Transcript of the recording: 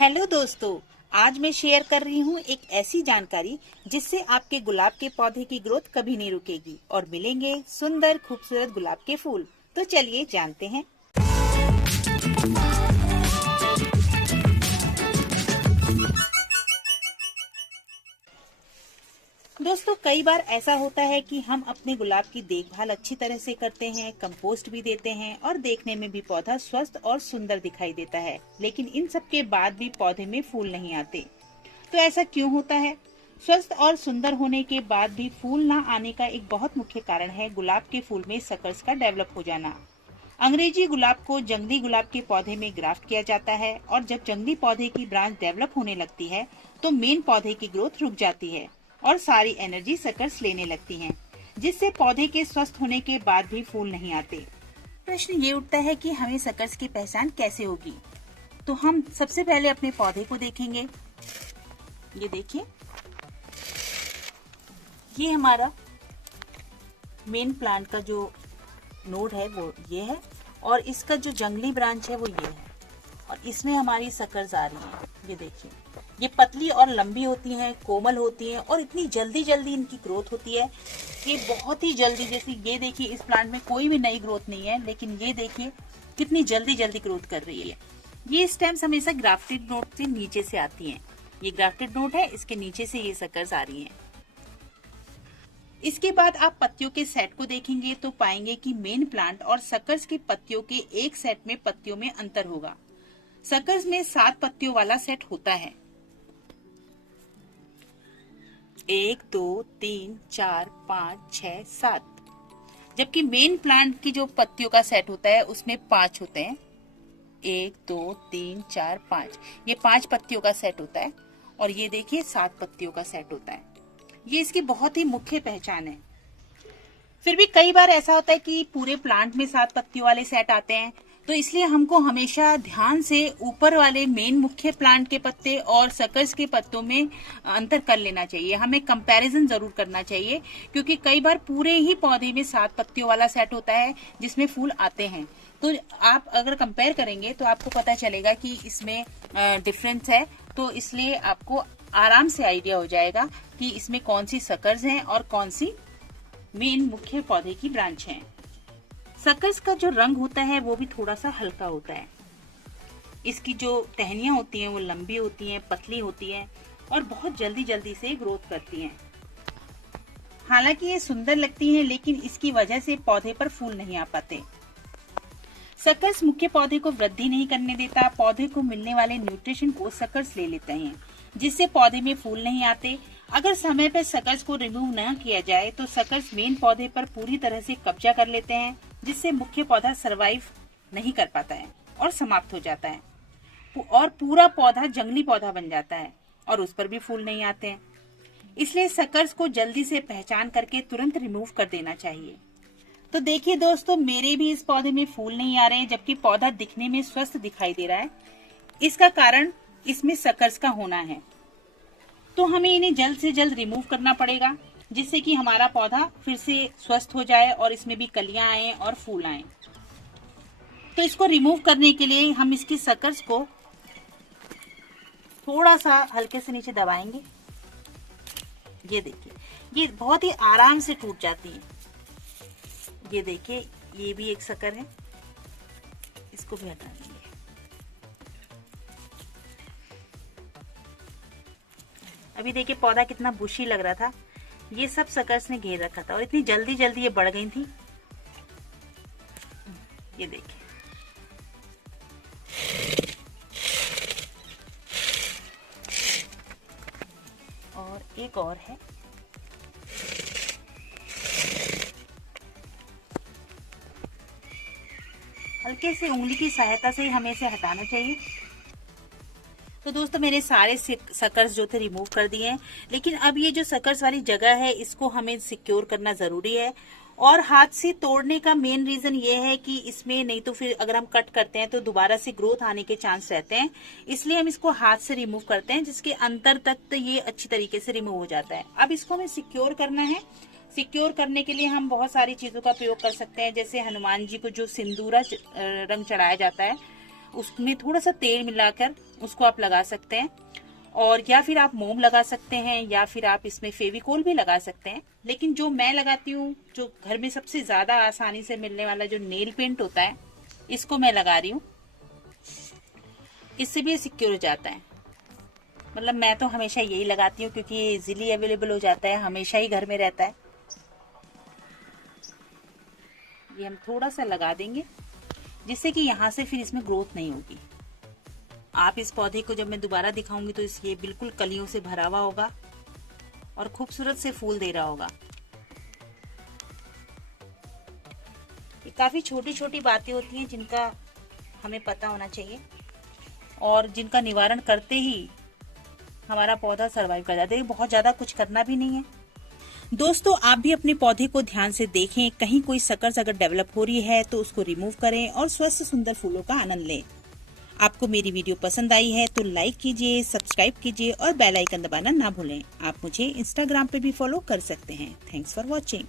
Hello दोस्तों, आज मैं शेयर कर रही हूँ एक ऐसी जानकारी जिससे आपके गुलाब के पौधे की ग्रोथ कभी नहीं रुकेगी और मिलेंगे सुंदर खूबसूरत गुलाब के फूल। तो चलिए जानते हैं। दोस्तों, कई बार ऐसा होता है कि हम अपने गुलाब की देखभाल अच्छी तरह से करते हैं, कंपोस्ट भी देते हैं और देखने में भी पौधा स्वस्थ और सुंदर दिखाई देता है, लेकिन इन सब के बाद भी पौधे में फूल नहीं आते। तो ऐसा क्यों होता है? स्वस्थ और सुंदर होने के बाद भी फूल ना आने का एक बहुत मुख्य कारण है गुलाब के फूल में सकर्स का डेवलप हो जाना। अंग्रेजी गुलाब को जंगली गुलाब के पौधे में ग्राफ्ट किया जाता है और जब जंगली पौधे की ब्रांच डेवलप होने लगती है तो मेन पौधे की ग्रोथ रुक जाती है और सारी एनर्जी सकर्स लेने लगती हैं, जिससे पौधे के स्वस्थ होने के बाद भी फूल नहीं आते। प्रश्न ये उठता है कि हमें सकर्स की पहचान कैसे होगी? तो हम सबसे पहले अपने पौधे को देखेंगे। ये देखिए, ये हमारा मेन प्लांट का जो नोड है वो ये है और इसका जो जंगली ब्रांच है वो ये है और इसमें हमारी सकर्स आ रही है। ये देखिए, ये पतली और लंबी होती हैं, कोमल होती हैं और इतनी जल्दी जल्दी इनकी ग्रोथ होती है। ये बहुत ही जल्दी, जैसे ये देखिए इस प्लांट में कोई भी नई ग्रोथ नहीं है, लेकिन ये देखिए कितनी जल्दी जल्दी ग्रोथ कर रही है। ये स्टेम्स हमेशा ग्राफ्टेड नोड से नीचे से आती हैं। ये ग्राफ्टेड नोड है, इसके नीचे से ये सकर्स आ रही हैं। इसके बाद आप पत्तियों के सेट को देखेंगे तो पाएंगे कि मेन प्लांट और सकर्स की पत्तियों के एक सेट में पत्तियों में अंतर होगा। सकर्स में 7 पत्तियों वाला सेट होता है, 1 2 3 4 5 6 7, जबकि मेन प्लांट की जो पत्तियों का सेट होता है उसमें 5 होते हैं, 1 2 3 4 5। ये 5 पत्तियों का सेट होता है और ये देखिए 7 पत्तियों का सेट होता है। ये इसकी बहुत ही मुख्य पहचान है। फिर भी कई बार ऐसा होता है कि पूरे प्लांट में 7 पत्तियों वाले सेट आते हैं, तो इसलिए हमको हमेशा ध्यान से ऊपर वाले मेन मुख्य प्लांट के पत्ते और सकर्स के पत्तों में अंतर कर लेना चाहिए। हमें कंपैरिजन जरूर करना चाहिए, क्योंकि कई बार पूरे ही पौधे में 7 पत्तियों वाला सेट होता है जिसमें फूल आते हैं। तो आप अगर कंपेयर करेंगे तो आपको पता चलेगा कि इसमें डिफरेंस है, तो इसलिए आपको आराम से आइडिया हो जाएगा कि इसमें कौन सी सकर्स हैं और कौन सी मेन मुख्य पौधे की ब्रांच हैं। सकर्स का जो रंग होता है वो भी थोड़ा सा हल्का होता है। इसकी जो टहनियां होती हैं वो लंबी होती हैं, पतली होती हैं और बहुत जल्दी जल्दी से ग्रोथ करती हैं। हालांकि ये सुंदर लगती हैं, लेकिन इसकी वजह से पौधे पर फूल नहीं आ पाते। सकर्स मुख्य पौधे को वृद्धि नहीं करने देता। पौधे को मिलने वाले न्यूट्रिशन को सकर्स ले लेते हैं, जिससे पौधे में फूल नहीं आते। अगर समय पर सकर्स को रिमूव न किया जाए तो सकर्स मेन पौधे पर पूरी तरह से कब्जा कर लेते हैं, जिससे मुख्य पौधा सरवाइव नहीं कर पाता है और समाप्त हो जाता है और पूरा पौधा जंगली पौधा बन जाता है और उस पर भी फूल नहीं आते हैं। इसलिए सकर्स को जल्दी से पहचान करके तुरंत रिमूव कर देना चाहिए। तो देखिए दोस्तों, मेरे भी इस पौधे में फूल नहीं आ रहे हैं, जबकि पौधा दिखने में स्वस्थ दिखाई दे रहा है। इसका कारण इसमें सकर्स का होना है। तो हमें इन्हें जल्द से जल्द रिमूव करना पड़ेगा, जिससे कि हमारा पौधा फिर से स्वस्थ हो जाए और इसमें भी कलियां आए और फूल आए। तो इसको रिमूव करने के लिए हम इसकी सकर्स को थोड़ा सा हल्के से नीचे दबाएंगे। ये देखिए, ये बहुत ही आराम से टूट जाती है। ये देखिए, ये भी एक सकर है, इसको भी हटा देंगे। अभी देखिए पौधा कितना बुशी लग रहा था, ये सब सकर्स ने घेर रखा था और इतनी जल्दी जल्दी ये बढ़ गई थी। ये देखिए, और एक और है। हल्के से उंगली की सहायता से हमें इसे हटाना चाहिए। तो दोस्तों, मेरे सारे सकर्स जो थे रिमूव कर दिए हैं, लेकिन अब ये जो सकर्स वाली जगह है इसको हमें सिक्योर करना जरूरी है। और हाथ से तोड़ने का मेन रीजन ये है कि इसमें नहीं तो फिर अगर हम कट करते हैं तो दोबारा से ग्रोथ आने के चांस रहते हैं, इसलिए हम इसको हाथ से रिमूव करते हैं, जिसके अंतर तक तो ये अच्छी तरीके से रिमूव हो जाता है। अब इसको हमें सिक्योर करना है। सिक्योर करने के लिए हम बहुत सारी चीजों का प्रयोग कर सकते हैं, जैसे हनुमान जी को जो सिंदूरा रंग चढ़ाया जाता है उसमें थोड़ा सा तेल मिलाकर उसको आप लगा सकते हैं, और या फिर आप मोम लगा सकते हैं, या फिर आप इसमें फेविकोल भी लगा सकते हैं। लेकिन जो मैं लगाती हूँ, जो घर में सबसे ज्यादा आसानी से मिलने वाला जो नेल पेंट होता है, इसको मैं लगा रही हूँ। इससे भी सिक्योर हो जाता है। मतलब मैं तो हमेशा यही लगाती हूँ क्योंकि ये इजीली अवेलेबल हो जाता है, हमेशा ही घर में रहता है। ये हम थोड़ा सा लगा देंगे जिससे कि यहाँ से फिर इसमें ग्रोथ नहीं होगी। आप इस पौधे को जब मैं दोबारा दिखाऊंगी तो ये बिल्कुल कलियों से भरा हुआ होगा और खूबसूरत से फूल दे रहा होगा। ये काफी छोटी छोटी बातें होती हैं जिनका हमें पता होना चाहिए और जिनका निवारण करते ही हमारा पौधा सरवाइव कर जाता है। बहुत ज्यादा कुछ करना भी नहीं है। दोस्तों, आप भी अपने पौधे को ध्यान से देखें, कहीं कोई सकर्स अगर डेवलप हो रही है तो उसको रिमूव करें और स्वस्थ सुंदर फूलों का आनंद लें। आपको मेरी वीडियो पसंद आई है तो लाइक कीजिए, सब्सक्राइब कीजिए और बेल आइकन दबाना ना भूलें। आप मुझे इंस्टाग्राम पे भी फॉलो कर सकते हैं। Thanks for watching.